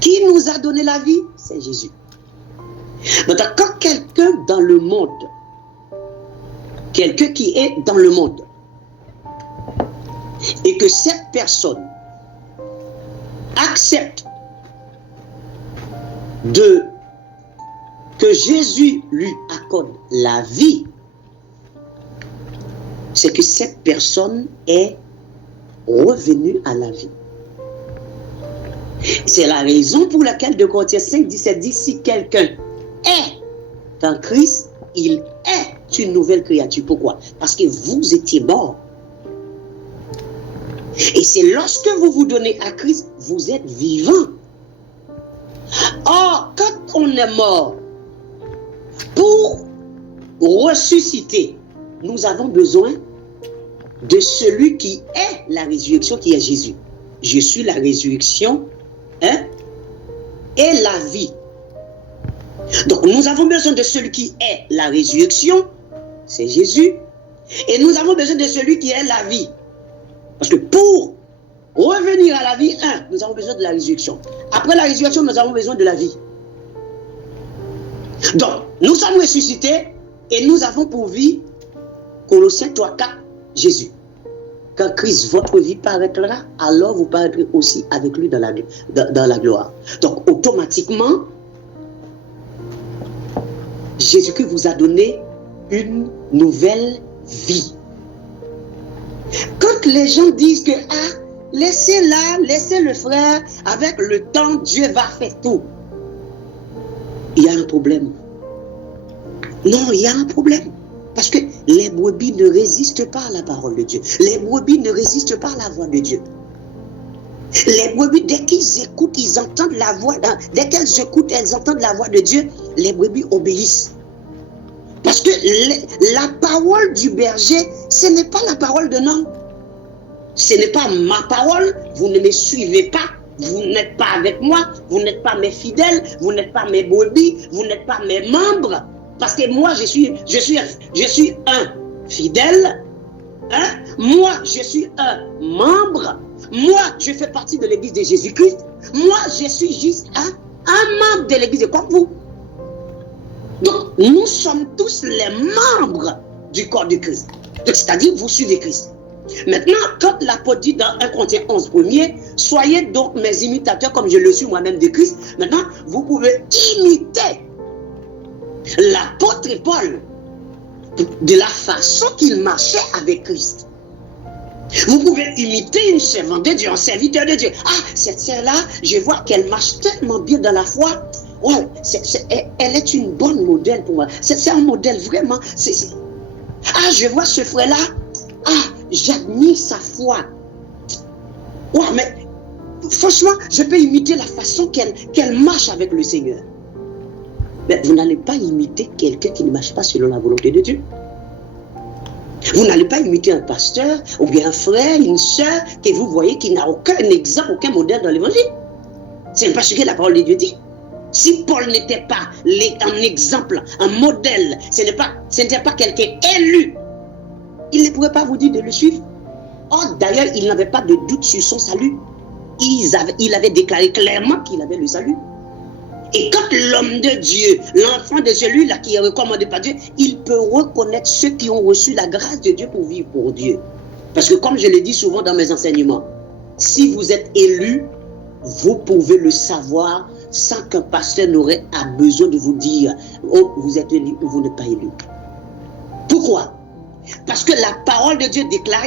Qui nous a donné la vie? C'est Jésus. Maintenant, quand quelqu'un dans le monde, quelqu'un qui est dans le monde, et que cette personne accepte que Jésus lui accorde la vie, c'est que cette personne est revenue à la vie. C'est la raison pour laquelle 2 Corinthiens 5, 17 dit, si quelqu'un est en Christ, il est une nouvelle créature. Pourquoi? Parce que vous étiez morts. Et c'est lorsque vous vous donnez à Christ, vous êtes vivant. Or, quand on est mort, pour ressusciter, nous avons besoin de celui qui est la résurrection, qui est Jésus. Je suis la résurrection et la vie. Donc nous avons besoin de celui qui est la résurrection, c'est Jésus. Et nous avons besoin de celui qui est la vie. Parce que pour revenir à la vie, nous avons besoin de la résurrection. Après la résurrection, nous avons besoin de la vie. Donc, nous sommes ressuscités et nous avons pour vie, Colossiens 3, 4, Jésus. Quand Christ, votre vie, paraîtra, alors vous paraîtrez aussi avec lui dans la gloire. Donc, automatiquement, Jésus-Christ vous a donné une nouvelle vie. Quand les gens disent que, laissez-la, laissez le frère, avec le temps, Dieu va faire tout. Il y a un problème. Non, il y a un problème. Parce que les brebis ne résistent pas à la parole de Dieu. Les brebis ne résistent pas à la voix de Dieu. Les brebis, dès qu'ils écoutent, ils entendent la voix. Dès qu'elles écoutent, elles entendent la voix de Dieu. Les brebis obéissent. Parce que la parole du berger, ce n'est pas la parole d'un homme. Ce n'est pas ma parole. Vous ne me suivez pas. Vous n'êtes pas avec moi. Vous n'êtes pas mes fidèles. Vous n'êtes pas mes brebis. Vous n'êtes pas mes membres. Parce que moi, je suis un fidèle. Moi, je suis un membre. Moi, je fais partie de l'église de Jésus-Christ. Moi, je suis juste un membre de l'église comme vous. Donc, nous sommes tous les membres du corps de Christ. C'est-à-dire, vous suivez Christ. Maintenant, quand l'apôtre dit dans 1 Corinthiens 11, 1er, soyez donc mes imitateurs comme je le suis moi-même de Christ. Maintenant, vous pouvez imiter l'apôtre Paul de la façon qu'il marchait avec Christ. Vous pouvez imiter une servante de Dieu, un serviteur de Dieu. Cette sœur-là, je vois qu'elle marche tellement bien dans la foi. Ouais, elle est une bonne modèle pour moi. C'est un modèle vraiment. Je vois ce frère-là. J'admire sa foi. Ouais, mais franchement, je peux imiter la façon qu'elle marche avec le Seigneur. Mais vous n'allez pas imiter quelqu'un qui ne marche pas selon la volonté de Dieu. Vous n'allez pas imiter un pasteur ou bien un frère, une soeur que vous voyez qui n'a aucun exemple, aucun modèle dans l'évangile. C'est pas ce que la parole de Dieu dit. Si Paul n'était pas un exemple, un modèle, ce n'était pas quelqu'un élu, il ne pourrait pas vous dire de le suivre. D'ailleurs, il n'avait pas de doute sur son salut. Il avait déclaré clairement qu'il avait le salut. Et quand l'homme de Dieu, l'enfant de celui-là qui est recommandé par Dieu, il peut reconnaître ceux qui ont reçu la grâce de Dieu pour vivre pour Dieu. Parce que comme je le dis souvent dans mes enseignements, si vous êtes élu, vous pouvez le savoir sans qu'un pasteur n'aurait besoin de vous dire « Oh, vous êtes élu ou vous n'êtes pas élu ». Pourquoi? Parce que la parole de Dieu déclare